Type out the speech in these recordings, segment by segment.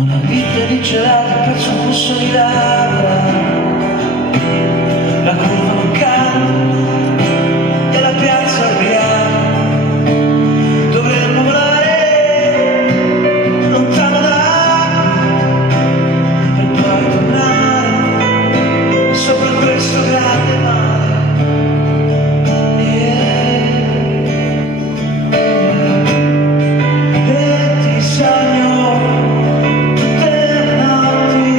Una vita di gelati, perso un flusso di labbra, la curva non canta e la piazza arbriamo. Dovremmo volare lontano da qui per poi tornare sopra questo grande mare. E ti sogno tutte le notti,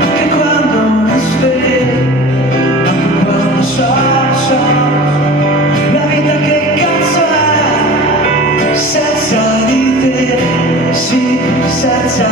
anche quando non sveglio, anche quando so la vita che cazzo è senza di te, sì, senza